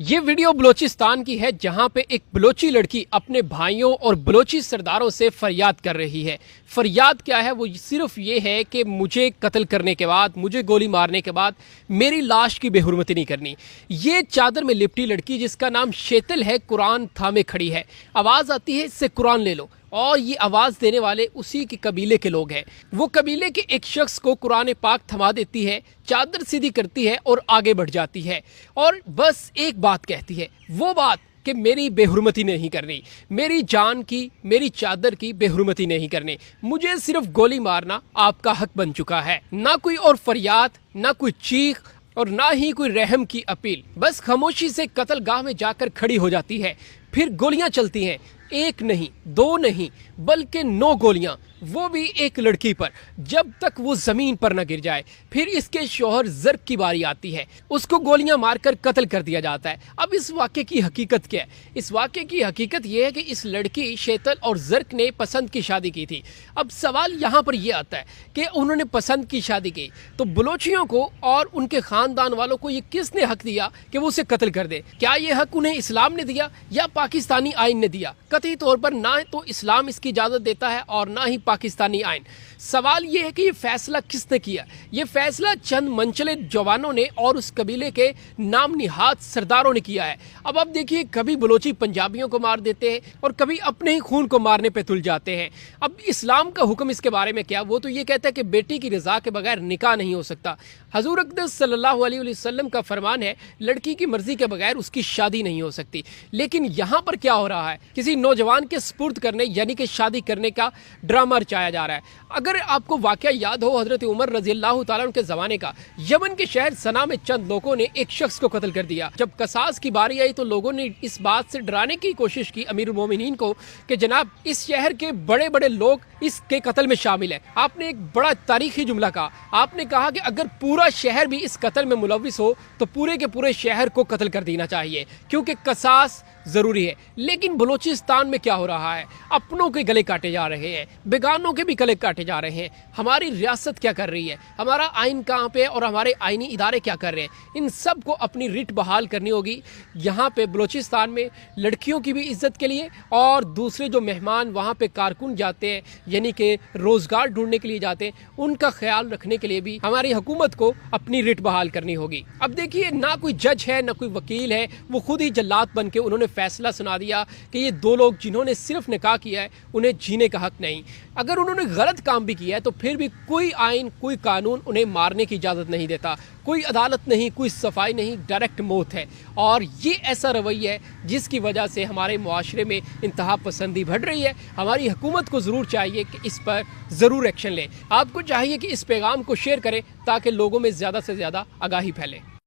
ये वीडियो बलोचिस्तान की है, जहां पे एक बलोची लड़की अपने भाइयों और बलोची सरदारों से फरियाद कर रही है। फरियाद क्या है? वो सिर्फ ये है कि मुझे कत्ल करने के बाद, मुझे गोली मारने के बाद मेरी लाश की बेहुरमती नहीं करनी। ये चादर में लिपटी लड़की, जिसका नाम शेतल है, कुरान थामे खड़ी है। आवाज़ आती है, इससे कुरान ले लो। और ये आवाज़ देने वाले उसी के कबीले के लोग हैं। वो कबीले के एक शख्स को कुरान पाक थमा देती है, चादर सीधी करती है और आगे बढ़ जाती है। और बस एक बात कहती है, वो बात कि मेरी बेहुरमती नहीं करनी, मेरी जान की, मेरी चादर की बेहुरमती नहीं करनी। मुझे सिर्फ गोली मारना आपका हक बन चुका है। ना कोई और फरियाद, ना कोई चीख और ना ही कोई रहम की अपील। बस खामोशी से कत्लगाह में जाकर खड़ी हो जाती है। फिर गोलियां चलती हैं, एक नहीं, दो नहीं, बल्कि 9 गोलियां, वो भी एक लड़की पर, जब तक वो जमीन पर न गिर जाए। फिर इसके शौहर ज़र्क की बारी आती है, उसको गोलियां मारकर कत्ल कर दिया जाता है। अब इस वाक़े की हकीकत क्या है? इस वाक़े की हकीकत ये है कि इस लड़की शेतल और ज़र्क ने पसंद की शादी की थी। अब सवाल यहाँ पर यह आता है कि उन्होंने पसंद की शादी की, तो बलोचियों को और उनके ख़ानदान वालों को ये किसने हक दिया कि वो उसे कत्ल कर दे? क्या ये हक उन्हें इस्लाम ने दिया या पाकिस्तानी आइन ने दिया? कतई तौर पर ना तो इस्लाम इसकी इजाज़त देता है और ना ही पाकिस्तानी आइन। सवाल ये है कि ये फैसला किसने किया? ये फैसला चंद मनचले जवानों ने और उस कबीले के नाम निहाद सरदारों ने किया है। अब आप देखिए, कभी बलोची पंजाबियों को मार देते हैं और कभी अपने ही खून को मारने पे तुल जाते हैं। अब इस्लाम का हुक्म इसके बारे में क्या? वो तो ये कहता है कि बेटी की रज़ा के बगैर निकाह नहीं हो सकता। हजूर अक़दस सल्लल्लाहु अलैहि वसल्लम का फरमान है, लड़की की मर्जी के बगैर उसकी शादी नहीं हो सकती। लेकिन यहाँ पर क्या हो रहा है? किसी नौजवान के सुपुर्द करने यानी कि शादी करने का ड्रामा रचाया जा रहा है। अगर आपको वाकया याद हो, हजरत उमर रज़ियल्लाहु ताला अन्हु के ज़माने का, यमन के शहर सना में चंद लोगों ने एक शख्स को कत्ल कर दिया। जब कसास की बारी आई तो लोगों ने इस बात से डराने की कोशिश की अमीरुल मोमिनीन को कि जनाब, इस शहर के बड़े बड़े लोग इसके कत्ल में शामिल हैं। आपने एक बड़ा तारीखी जुमला कहा, आपने कहा कि अगर पूरा शहर भी इस कत्ल में मुलविस हो तो पूरे के पूरे शहर को कत्ल कर देना चाहिए, क्योंकि कसास ज़रूरी है। लेकिन बलूचिस्तान में क्या हो रहा है? अपनों के गले काटे जा रहे हैं, बेगानों के भी गले काटे जा रहे हैं। हमारी रियासत क्या कर रही है? हमारा आइन कहाँ पे और हमारे आइनी इदारे क्या कर रहे हैं? इन सब को अपनी रिट बहाल करनी होगी। यहाँ पे बलूचिस्तान में लड़कियों की भी इज्जत के लिए और दूसरे जो मेहमान वहाँ पे कारकुन जाते हैं, यानी कि रोज़गार ढूंढने के लिए जाते हैं, उनका ख्याल रखने के लिए भी हमारी हुकूमत को अपनी रिट बहाल करनी होगी। अब देखिए, ना कोई जज है, ना कोई वकील है, वो खुद ही जल्लाद बन के उन्होंने फैसला सुना दिया कि ये 2 लोग जिन्होंने सिर्फ निकाह किया है, उन्हें जीने का हक नहीं। अगर उन्होंने गलत काम भी किया है तो फिर भी कोई आइन, कोई कानून उन्हें मारने की इजाज़त नहीं देता। कोई अदालत नहीं, कोई सफाई नहीं, डायरेक्ट मौत है। और ये ऐसा रवैया है जिसकी वजह से हमारे मुआशरे में इंतहा पसंदी बढ़ रही है। हमारी हुकूमत को ज़रूर चाहिए कि इस पर ज़रूर एक्शन ले। आपको चाहिए कि इस पैगाम को शेयर करें ताकि लोगों में ज़्यादा से ज़्यादा आगाही फैले।